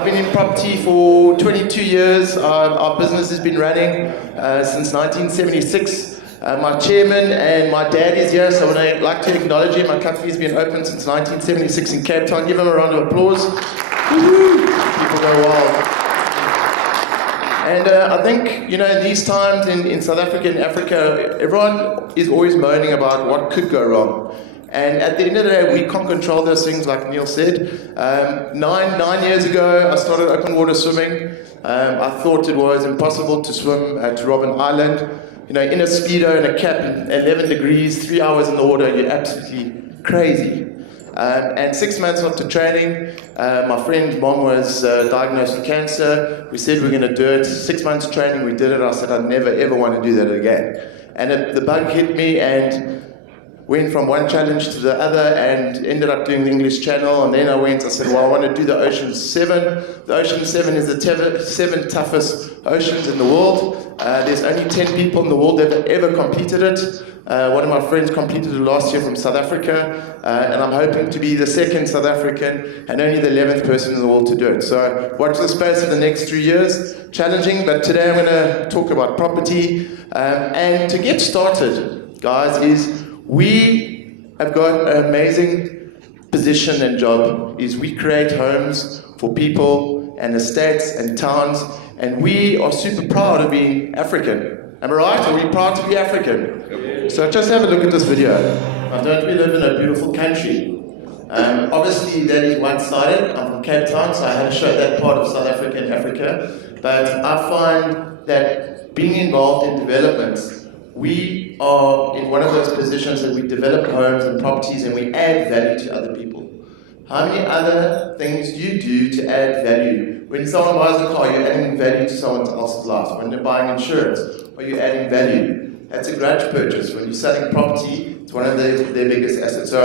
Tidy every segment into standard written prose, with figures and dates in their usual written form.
I've been in property for 22 years. Our business has been running since 1976. My chairman and my dad is here, so I would like to acknowledge him. My company's been open since 1976 in Cape Town. Give him a round of applause. Woo-hoo. People go wild. And I think, in these times in South Africa and Africa, everyone is always moaning about what could go wrong. And at the end of the day, we can't control those things, like Neil said. 9 years ago, I started open water swimming. I thought it was impossible to swim to Robben Island. In a Speedo and a cap, 11 degrees, 3 hours in the water, you're absolutely crazy. And 6 months after training, my friend's mom was diagnosed with cancer. We said we're going to do it. 6 months training, we did it. I said I'd never ever want to do that again. And the bug hit me and went from one challenge to the other and ended up doing the English Channel. And then I said, well, I want to do the Ocean 7. The Ocean 7 is the 7 toughest oceans in the world. There's only 10 people in the world that have ever completed it. One of my friends completed it last year from South Africa, and I'm hoping to be the second South African and only the 11th person in the world to do it. So watch the space for the next 3 years. Challenging, but today I'm going to talk about property. And to get started, guys, is we have got an amazing position and job. Is we create homes for people and estates and towns, and we are super proud of being African. Am I right? Are we proud to be African? Yep. So just have a look at this video. Now, don't we live in a beautiful country? Obviously, that is one-sided. I'm from Cape Town, so I had to show that part of South Africa and Africa. But I find that being involved in developments, we are in one of those positions that we develop homes and properties and we add value to other people. How many other things do you do to add value? When someone buys a car, you're adding value to someone else's life. When they're buying insurance, are you adding value? That's a grudge purchase. When you're selling property, it's one of their biggest assets. So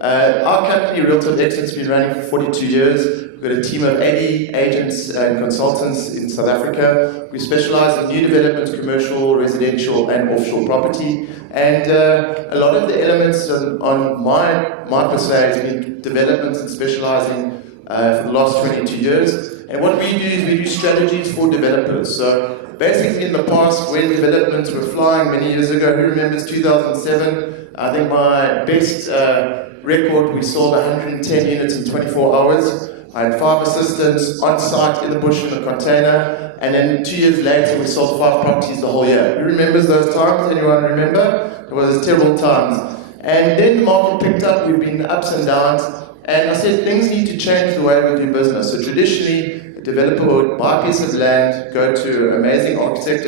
our company, Realtor of Excellence, has been running for 42 years. We've got a team of 80 agents and consultants in South Africa. We specialize in new developments, commercial, residential, and offshore property. And a lot of the elements on my per se has been developments and specializing for the last 22 years. And what we do is we do strategies for developers. So basically in the past, when developments were flying many years ago, who remembers 2007? I think my best record, we sold 110 units in 24 hours. I had 5 assistants on site in the bush in a container, and then 2 years later we sold 5 properties the whole year. Who remembers those times? Anyone remember? It was terrible times. And then the market picked up, we've been ups and downs, and I said things need to change the way we do business. So traditionally, a developer would buy a piece of land, go to amazing architects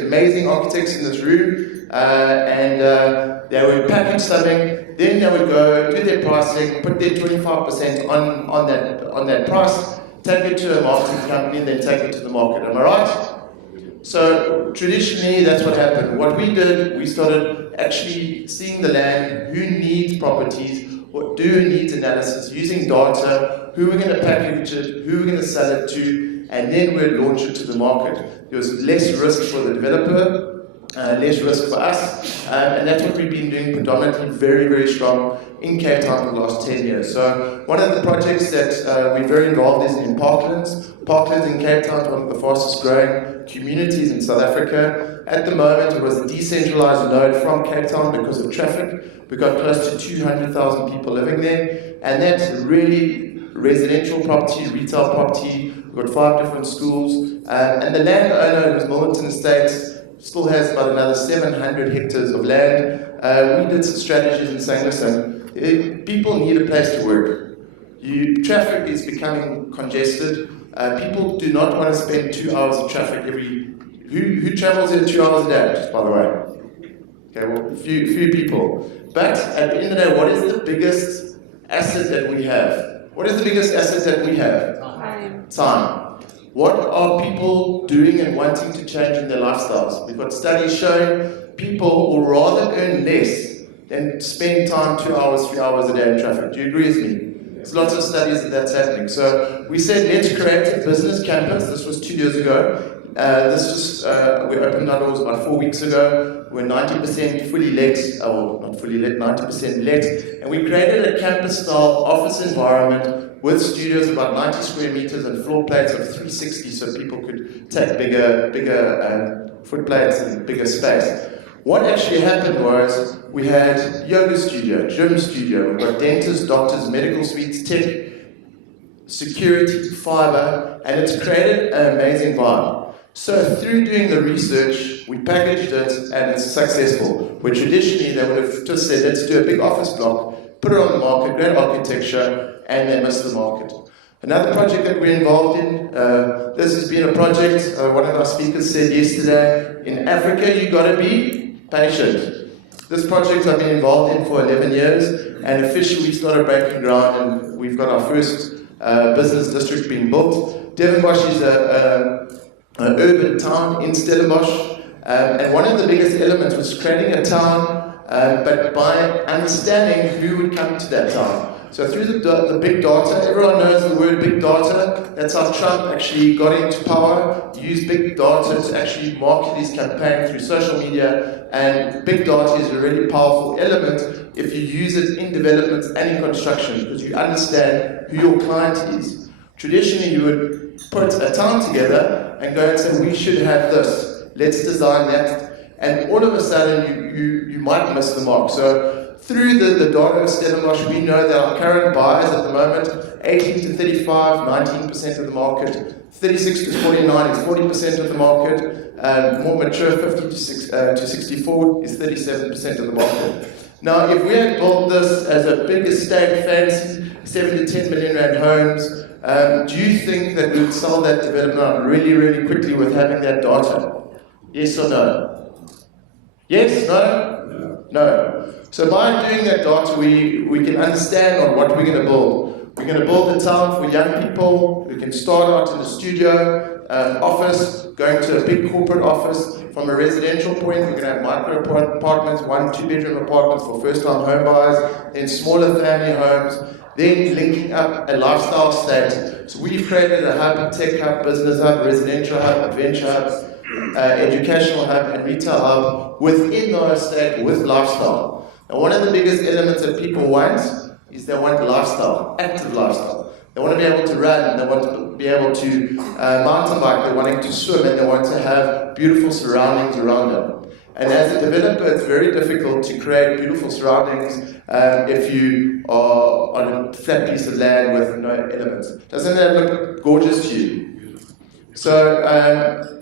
in this room, and they would package something. Then they would go do their pricing, put their 25% on that price, take it to a marketing company, then take it to the market. Am I right? So traditionally, that's what happened. What we did, we started actually seeing the land, who needs properties, what do needs analysis, using data, who we're going to package it, who we're going to sell it to, and then we'd launch it to the market. There was less risk for the developer, less risk for us, and that's what we've been doing predominantly very, very strong in Cape Town for the last 10 years. So one of the projects that we're very involved is in Parklands. Parklands in Cape Town is one of the fastest growing communities in South Africa. At the moment, it was a decentralized node from Cape Town because of traffic. We've got close to 200,000 people living there, and that's really residential property, retail property. We've got 5 different schools, and the landowner, who's Millennial Estates, still has about another 700 hectares of land. We did some strategies in saying, listen, people need a place to work. Traffic is becoming congested. People do not want to spend 2 hours of traffic every... Who travels here 2 hours a day, just by the way? Okay, well, few people. But at the end of the day, what is the biggest asset that we have? What is the biggest asset that we have? Time. What are people doing and wanting to change in their lifestyles? We've got studies showing people will rather earn less than spend time 2 hours, 3 hours a day in traffic. Do you agree with me? There's lots of studies that that's happening. So we said, let's create a business campus. This was 2 years ago. We opened our doors about 4 weeks ago. we're 90% fully let, or not fully let, 90% let, and we created a campus-style office environment with studios about 90 square meters and floor plates of 360, so people could take bigger foot plates and bigger space. What actually happened was we had yoga studio, gym studio, we've got dentists, doctors, medical suites, tech, security, fiber, and it's created an amazing vibe. So through doing the research, we packaged it and it's successful. Where traditionally they would have just said, let's do a big office block, put it on the market, great architecture, and they missed the market. Another project that we're involved in, this has been a project, one of our speakers said yesterday, in Africa you got to be patient. This project I've been involved in for 11 years, and officially we started breaking ground, and we've got our first business district being built. Devonbosch is an urban town in Stellenbosch, and one of the biggest elements was creating a town, but by understanding who would come to that town. So through the big data, everyone knows the word big data. That's how Trump actually got into power. He used big data to actually market his campaign through social media, and big data is a really powerful element if you use it in development and in construction, because you understand who your client is. Traditionally, you would put a town together and go and say, we should have this, let's design that, and all of a sudden you might miss the mark. So through the data of Stellenbosch, we know that our current buyers at the moment, 18 to 35, 19% of the market, 36 to 49 is 40% of the market, more mature 50 to 64 is 37% of the market. Now, if we had built this as a big estate, fancy 7 to 10 million rand homes, do you think that we would sell that development really, really quickly with having that data? Yes or no? Yes? No? No. So by doing that data, we can understand on what we're going to build. We're going to build a town for young people. We can start out in a studio, office, going to a big corporate office. From a residential point, we're going to have micro apartments, 1- to 2-bedroom apartments for first-time home buyers, then smaller family homes, then linking up a lifestyle state. So we've created a hub, a tech hub, business hub, residential hub, adventure hub, educational hub, and retail hub within the estate with lifestyle. And one of the biggest elements that people want is they want lifestyle, active lifestyle. They want to be able to run, they want to be able to mountain bike, they're wanting to swim, and they want to have beautiful surroundings around them. And as a developer, it's very difficult to create beautiful surroundings if you are on a flat piece of land with no elements. Doesn't that look gorgeous to you? So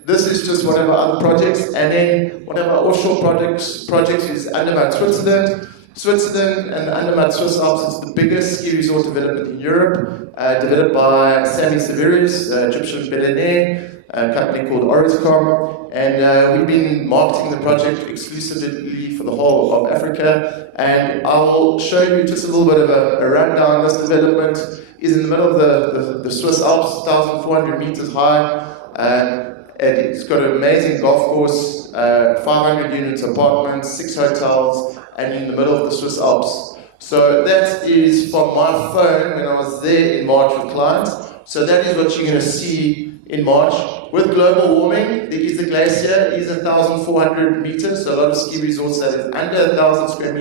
this is just one of our other projects, and then one of our offshore projects is Andermatt, Switzerland. Switzerland and the Andermatt Swiss Alps is the biggest ski resort development in Europe, developed by Sami Severius, Egyptian billionaire, a company called Oriscom, and we've been marketing the project exclusively for the whole of Africa, and I'll show you just a little bit of a rundown. This development is in the middle of the Swiss Alps, 1,400 meters high, and it's got an amazing golf course, 500 units, apartments, 6 hotels, and in the middle of the Swiss Alps. So that is from my phone when I was there in March with clients. So that is what you're going to see in March. With global warming, there is a glacier, is 1,400 meters, so a lot of ski resorts that is under 1,000 square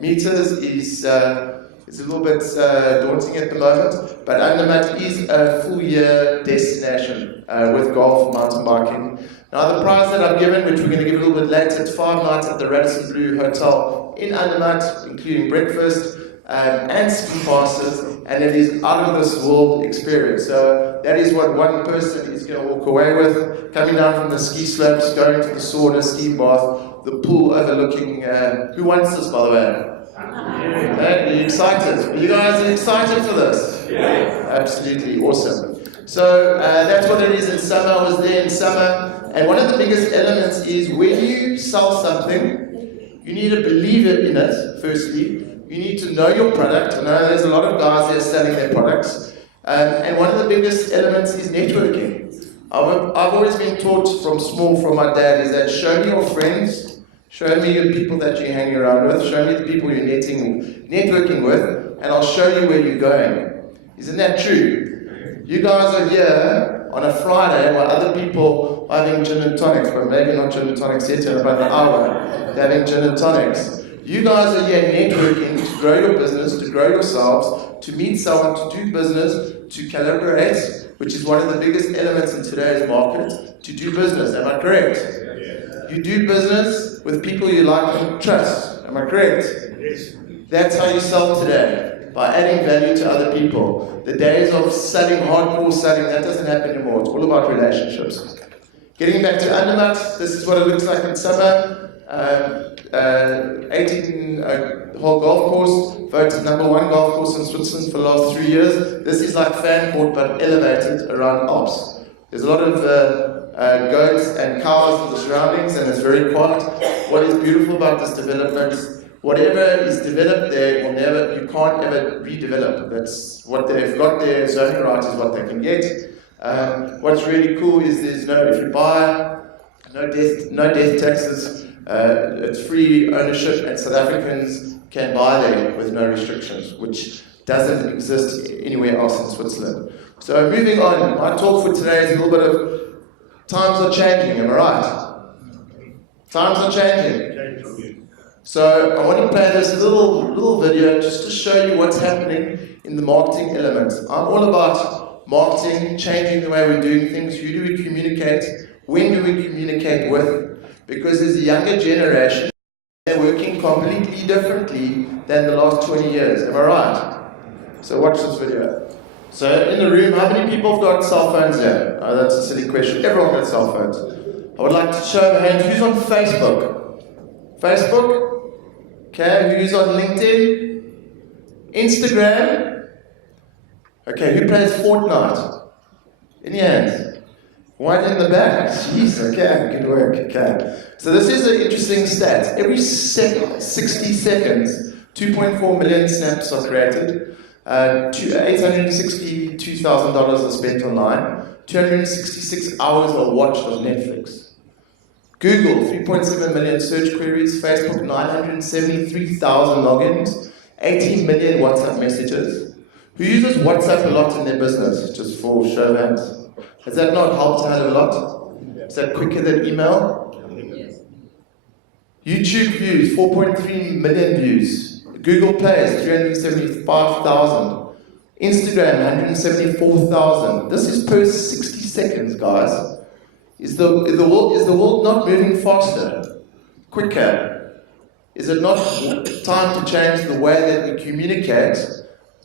meters is a little bit daunting at the moment, but Andermatt is a full year destination with golf, mountain biking. Now the prize that I've given, which we're going to give a little bit later, it's 5 nights at the Radisson Blu Hotel in Andermatt, including breakfast and ski passes, and it is out of this world experience. So that is what one person is going to walk away with, coming down from the ski slopes, going to the sauna, steam bath, the pool overlooking, who wants this by the way? Are you excited? Are you guys excited for this? Yeah. Absolutely awesome. So that's what it is in summer. I was there in summer. And one of the biggest elements is when you sell something, you need to believe in it, firstly. You need to know your product. I know there's a lot of guys there selling their products. And one of the biggest elements is networking. I've always been taught from my dad is that show me your friends, show me the people that you're hanging around with, show me the people you're networking with, and I'll show you where you're going. Isn't that true? You guys are here on a Friday while other people are having gin and tonics, but maybe not gin and tonics yet in about an hour, they're having gin and tonics. You guys are here networking to grow your business, to grow yourselves, to meet someone, to do business, to collaborate, which is one of the biggest elements in today's market, to do business. Am I correct? Yes. You do business with people you like and trust. Am I correct? Yes. That's how you sell today, by adding value to other people. The days of selling, hardcore selling, that doesn't happen anymore. It's all about relationships. Getting back to Andermatt, this is what it looks like in summer. 18-hole golf course, voted #1 golf course in Switzerland for the last 3 years. This is like fan court, but elevated around Alps. There's a lot of goats and cows in the surroundings, and it's very quiet. What is beautiful about this development, whatever is developed there, you can't ever redevelop. That's what they've got there. Zoning rights is what they can get. What's really cool is if you buy, no death taxes. It's free ownership, and South Africans can buy there with no restrictions, which doesn't exist anywhere else in Switzerland. So moving on, my talk for today is a little bit of times are changing, am I right? Times are changing. So I want to play this little video just to show you what's happening in the marketing element. I'm all about marketing, changing the way we're doing things. Who do we communicate? When do we communicate with? Because there's a younger generation, they're working completely differently than the last 20 years. Am I right? So watch this video. So in the room, how many people have got cell phones here? Oh, that's a silly question. Everyone got cell phones. I would like to show of hands, who's on Facebook? Facebook? Okay, who's on LinkedIn? Instagram? Okay, who plays Fortnite? Any hands? One in the back. Jeez, okay, good work, okay. So this is an interesting stat. Every 60 seconds, 2.4 million snaps are created, $862,000 are spent online, 266 hours are watched on Netflix. Google, 3.7 million search queries, Facebook, 973,000 logins, 18 million WhatsApp messages. Who uses WhatsApp a lot in their business, just for show of hands? Has that not helped out a lot? Is that quicker than email? Yes. YouTube views, 4.3 million views. Google Plays, 375,000. Instagram, 174,000. This is per 60 seconds, guys. Is the world not moving faster? Quicker? Is it not time to change the way that we communicate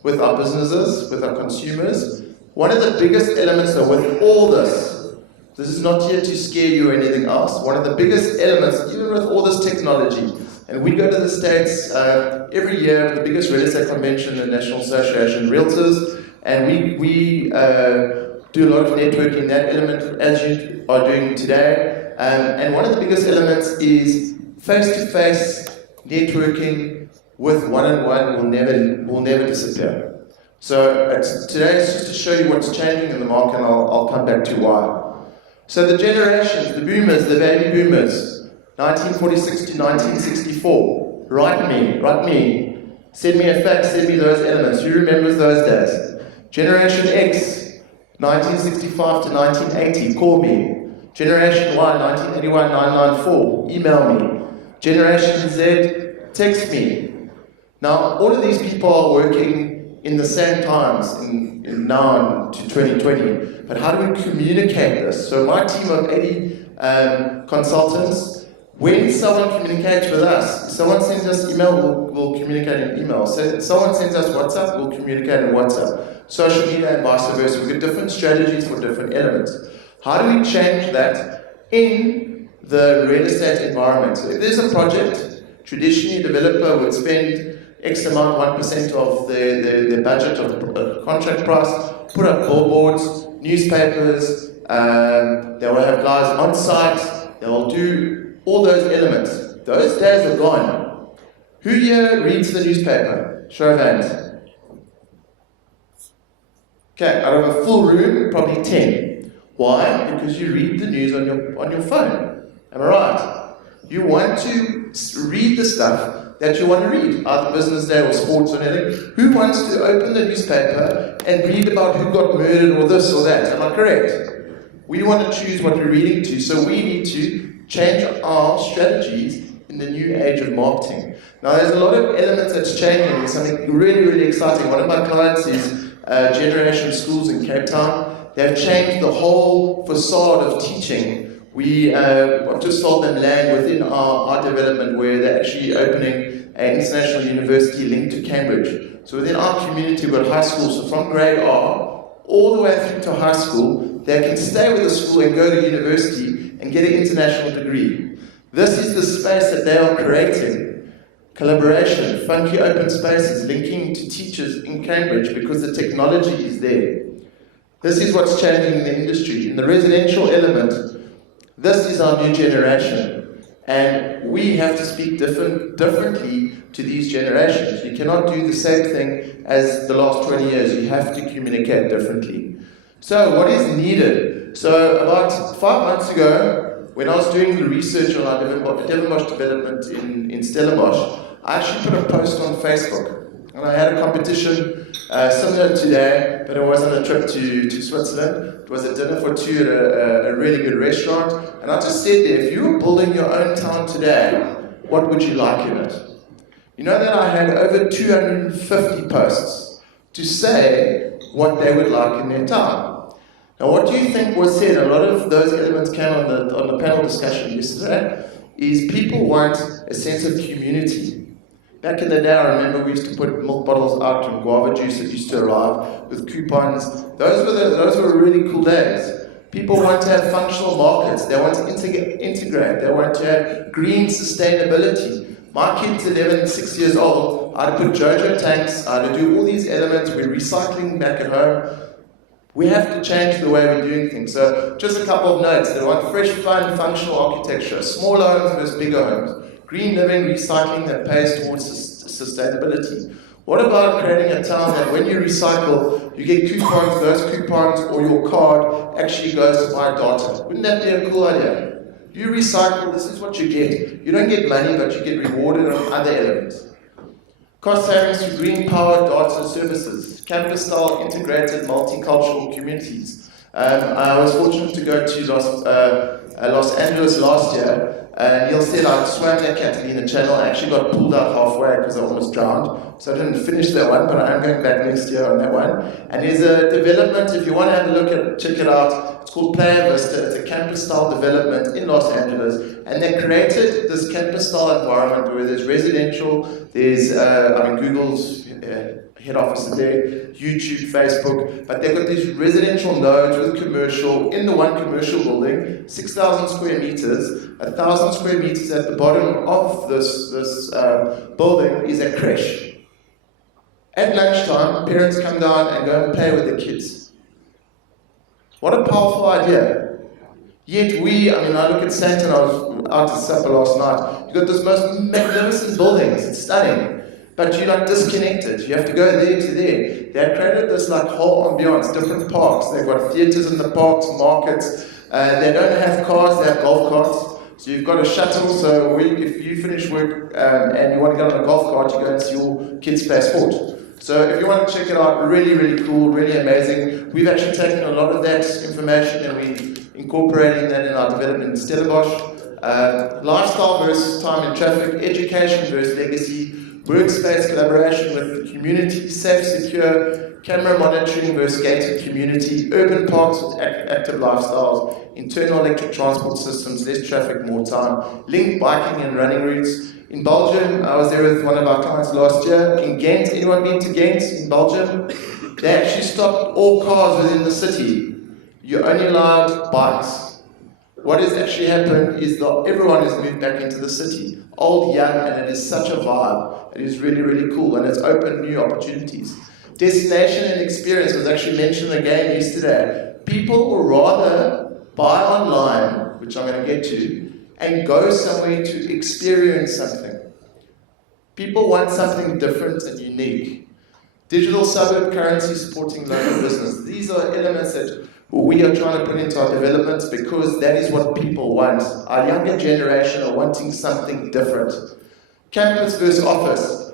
with our businesses, with our consumers? One of the biggest elements though with all this is not here to scare you or anything else, one of the biggest elements, even with all this technology, and we go to the States every year with the biggest real estate convention, the National Association of Realtors, and we do a lot of networking, that element as you are doing today, and one of the biggest elements is face-to-face networking with one-on-one will never disappear. So today is just to show you what's changing in the market, and I'll come back to why. So the generations, the boomers, the baby boomers, 1946 to 1964, write me, send me a fax, send me those elements. Who remembers those days? Generation X, 1965 to 1980, call me. Generation Y, 1981, 994, email me. Generation Z, text me. Now, all of these people are working in the same times, in now to 2020. But how do we communicate this? So my team of 80 consultants, when someone communicates with us, if someone sends us email, we'll communicate in email. So if someone sends us WhatsApp, we'll communicate in WhatsApp. Social media and vice versa. We've got different strategies for different elements. How do we change that in the real estate environment? So if there's a project, traditionally a developer would spend X amount, 1% of the budget of the contract price, put up billboards, newspapers, they will have guys on site, they will do all those elements. Those days are gone. Who here reads the newspaper? Show of hands. Okay, out of a full room, probably 10. Why? Because you read the news on your phone. Am I right? You want to read the stuff that you want to read, either Business Day or sports or anything. Who wants to open the newspaper and read about who got murdered or this or that? Am I correct? We want to choose what we're reading to, so we need to change our strategies in the new age of marketing. Now, there's a lot of elements that's changing. There's something really, really exciting. One of my clients is Generation Schools in Cape Town. They've changed the whole facade of teaching. I've just sold them land within our development where they're actually opening an international university linked to Cambridge. So within our community, we've got high schools. So from grade R all the way through to high school, they can stay with the school and go to university and get an international degree. This is the space that they are creating. Collaboration, funky open spaces, linking to teachers in Cambridge because the technology is there. This is what's changing in the industry. In the residential element, this is our new generation. And we have to speak differently to these generations. You cannot do the same thing as the last 20 years. You have to communicate differently. So what is needed? So about 5 months ago, when I was doing the research on our Devonbosch development in Stellenbosch, I actually put a post on Facebook. And I had a competition similar to that, but it wasn't a trip to Switzerland. It was a dinner for two at a really good restaurant. And I just said there, if you were building your own town today, what would you like in it? You know that I had over 250 posts to say what they would like in their town. Now, what do you think was said? A lot of those elements came on the panel discussion yesterday, is people want a sense of community. Back in the day, I remember we used to put milk bottles out and guava juice that used to arrive with coupons. Those were really cool days. People want to have functional markets. They want to integrate. They want to have green sustainability. My kid's 6 years old. I had to put Jojo tanks. I had to do all these elements. We're recycling back at home. We have to change the way we're doing things. So just a couple of notes. They want fresh, fun, functional architecture. Small homes versus bigger homes. Green living, recycling that pays towards sustainability. What about creating a town that when you recycle, you get coupons, those coupons or your card actually goes to buy data? Wouldn't that be a cool idea? You recycle, this is what you get. You don't get money, but you get rewarded on other elements. Cost savings through green power data services. Campus-style integrated multicultural communities. I was fortunate to go to Los Angeles last year. Neil said I swam that Catalina Channel. I actually got pulled out halfway because I almost drowned. So I didn't finish that one, but I am going back next year on that one. And there's a development, if you want to have a look at it, check it out. It's called Playa Vista. It's a campus-style development in Los Angeles. And they created this campus-style environment where there's residential, there's, Google's head office is there, YouTube, Facebook, but they've got these residential nodes with commercial, in the one commercial building, 6,000 square meters, 1,000 square meters at the bottom of this building is a creche. At lunchtime, parents come down and go and play with their kids. What a powerful idea. Yet I look at Santa, I was out at supper last night, you've got this most magnificent buildings, it's stunning. But you're not disconnected. You have to go there to there. They've created this whole ambiance, different parks. They've got theatres in the parks, markets. They don't have cars, they have golf carts. So you've got a shuttle, so if you finish work and you want to get on a golf cart, you go and see your kids play sport. So if you want to check it out, really, really cool, really amazing. We've actually taken a lot of that information and we're incorporating that in our development in Stellenbosch. Lifestyle versus time and traffic, education versus legacy, workspace collaboration with the community, safe, secure, camera monitoring versus gated community, urban parks with active lifestyles, internal electric transport systems, less traffic, more time, linked biking and running routes. In Belgium, I was there with one of our clients last year. In Ghent, anyone been to Ghent in Belgium? They actually stopped all cars within the city. You're only allowed bikes. What has actually happened is that everyone has moved back into the city, old, young, and it is such a vibe. It is really, really cool, and it's opened new opportunities. Destination and experience was actually mentioned again yesterday. People will rather buy online, which I'm going to get to, and go somewhere to experience something. People want something different and unique. Digital suburb currency supporting local business. These are elements that we are trying to put into our developments because that is what people want. Our younger generation are wanting something different. Campus versus office.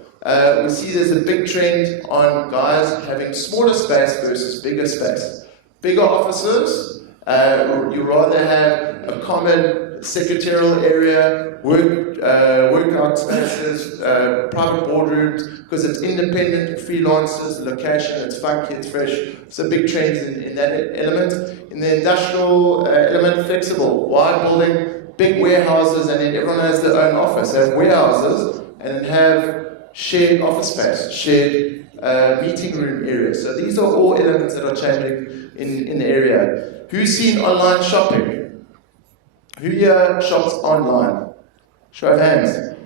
We see there's a big trend on guys having smaller space versus bigger space. Bigger offices You rather have a common secretarial area, workout spaces, private boardrooms, because it's independent, freelancers, location, it's funky, it's fresh. So big trends in that element. In the industrial element, flexible. Why building big warehouses and then everyone has their own office? They have warehouses and then have shared office space, shared meeting room areas. So these are all elements that are changing in the area. Who's seen online shopping? Who here shops online? Show of hands.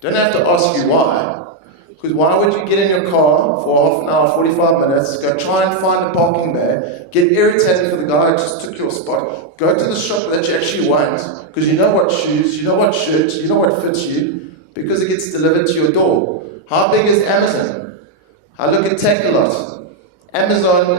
Don't have to ask you why. Because why would you get in your car for half an hour, 45 minutes, go try and find a parking bay, get irritated for the guy who just took your spot, go to the shop that you actually want, because you know what shoes, you know what shirts, you know what fits you, because it gets delivered to your door. How big is Amazon? I look at Takealot. Amazon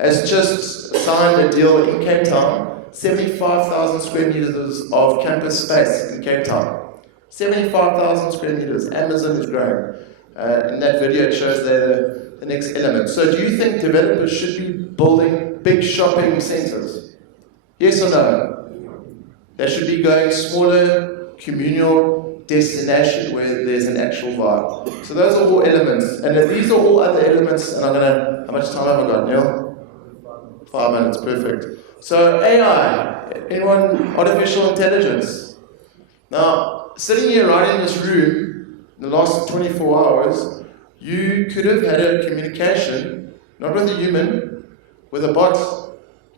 has just signed a deal in Cape Town, 75,000 square meters of campus space in Cape Town. 75,000 square meters. Amazon is growing. In that video it shows the next element. So do you think developers should be building big shopping centers? Yes or no? They should be going smaller, communal destination where there's an actual vibe. So those are all elements. And these are all other elements, and how much time have I got, Neil? 5 minutes, perfect. So AI, anyone, artificial intelligence. Now, sitting here right in this room, in the last 24 hours, you could have had a communication, not with a human, with a bot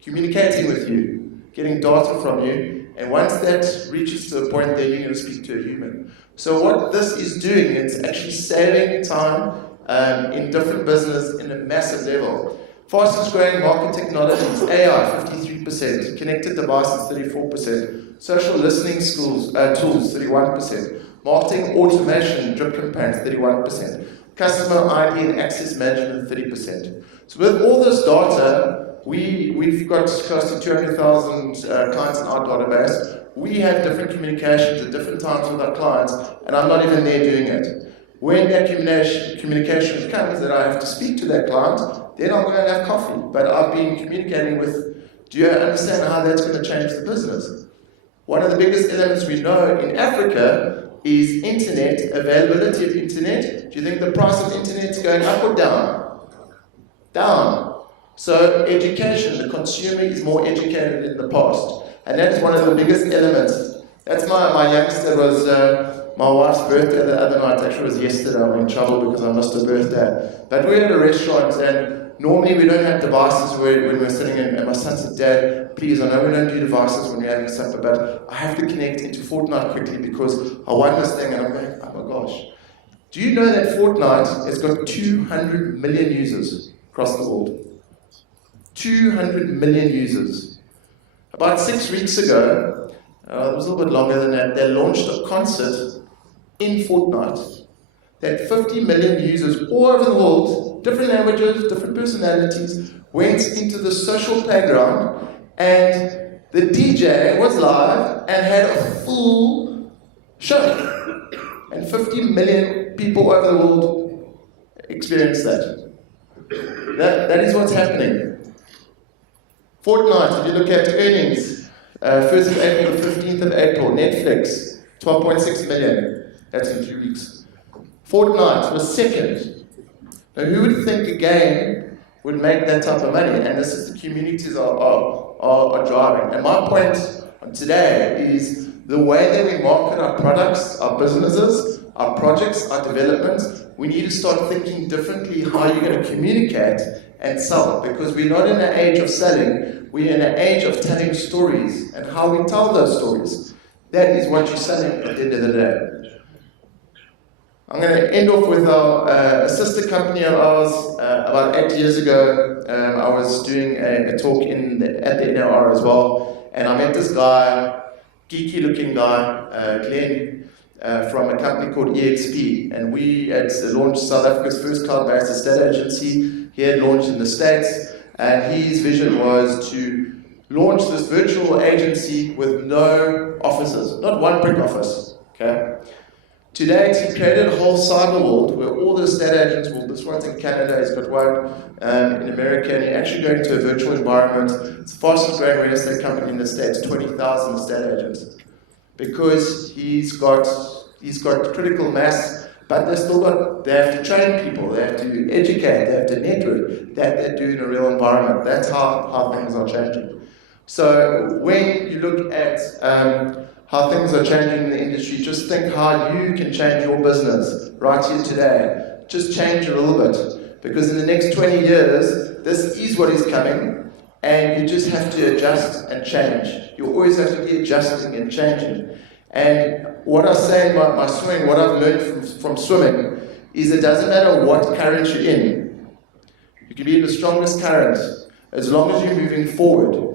communicating with you, getting data from you, and once that reaches to a point, then you're going to speak to a human. So what this is doing, it's actually saving time in different business in a massive level. Fastest growing market technologies, AI 53%, connected devices 34%, social listening tools 31%, marketing automation, drip campaigns 31%, customer ID and access management 30%. So with all this data, we've got close to 200,000 clients in our database. We have different communications at different times with our clients, and I'm not even there doing it. When that communication comes that I have to speak to that client, then I'm going to have coffee. But I've been communicating with, do you understand how that's going to change the business? One of the biggest elements we know in Africa is internet, availability of internet. Do you think the price of internet is going up or down? Down. So education, the consumer is more educated in the past. And that's one of the biggest elements. That's my youngster was, my wife's birthday the other night, actually it was yesterday. I'm in trouble because I missed her birthday. But we're at a restaurant and normally we don't have devices when we're sitting in, and my son said, Dad, please, I know we don't do devices when you're having supper, but I have to connect into Fortnite quickly because I want this thing. And I'm going, oh my gosh. Do you know that Fortnite has got 200 million users across the world? 200 million users. About 6 weeks ago, it was a little bit longer than that, they launched a concert in Fortnite that 50 million users all over the world, different languages, different personalities, went into the social playground, and the DJ was live and had a full show. And 50 million people over the world experienced that. That is what's happening. Fortnite, if you look at earnings, 1st of April to 15th of April, Netflix, 12.6 million. That's in 3 weeks. Fortnite was second. Now, who would think a game would make that type of money? And this is the communities are driving. And my point today is the way that we market our products, our businesses, our projects, our developments, we need to start thinking differently how you're going to communicate and sell. Because we're not in an age of selling, we're in an age of telling stories and how we tell those stories. That is what you're selling at the end of the day. I'm going to end off with a sister company of ours. About 8 years ago, I was doing a talk at the NLR as well, and I met this guy, geeky-looking guy, Glenn, from a company called EXP, and we had launched South Africa's first cloud-based estate agency. He had launched in the States, and his vision was to launch this virtual agency with no offices, not one brick office, okay? Today, he created a whole cyber world where all the estate agents, well, this one's in Canada, he's got one in America, and you actually go into a virtual environment. It's the fastest growing real estate company in the States, 20,000 estate agents. Because he's got critical mass, but they have to train people, they have to educate, they have to network, that they do in a real environment. That's how things are changing. So when you look at how things are changing in the industry, just think how you can change your business right here today. Just change it a little bit, because in the next 20 years, this is what is coming, and you just have to adjust and change. You always have to be adjusting and changing. And what I say in my swimming, what I've learned from swimming, is it doesn't matter what current you're in. You can be in the strongest current, as long as you're moving forward,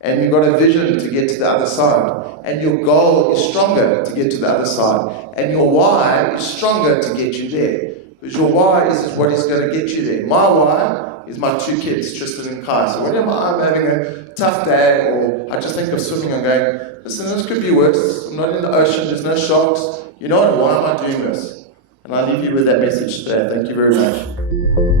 and you've got a vision to get to the other side, and your goal is stronger to get to the other side, and your why is stronger to get you there. Because your why is what is going to get you there. My why is my 2 kids, Tristan and Kai. So whenever I'm having a tough day, or I just think of swimming, I'm going, listen, this could be worse. I'm not in the ocean, there's no sharks. You know what, why am I doing this? And I leave you with that message today. Thank you very much.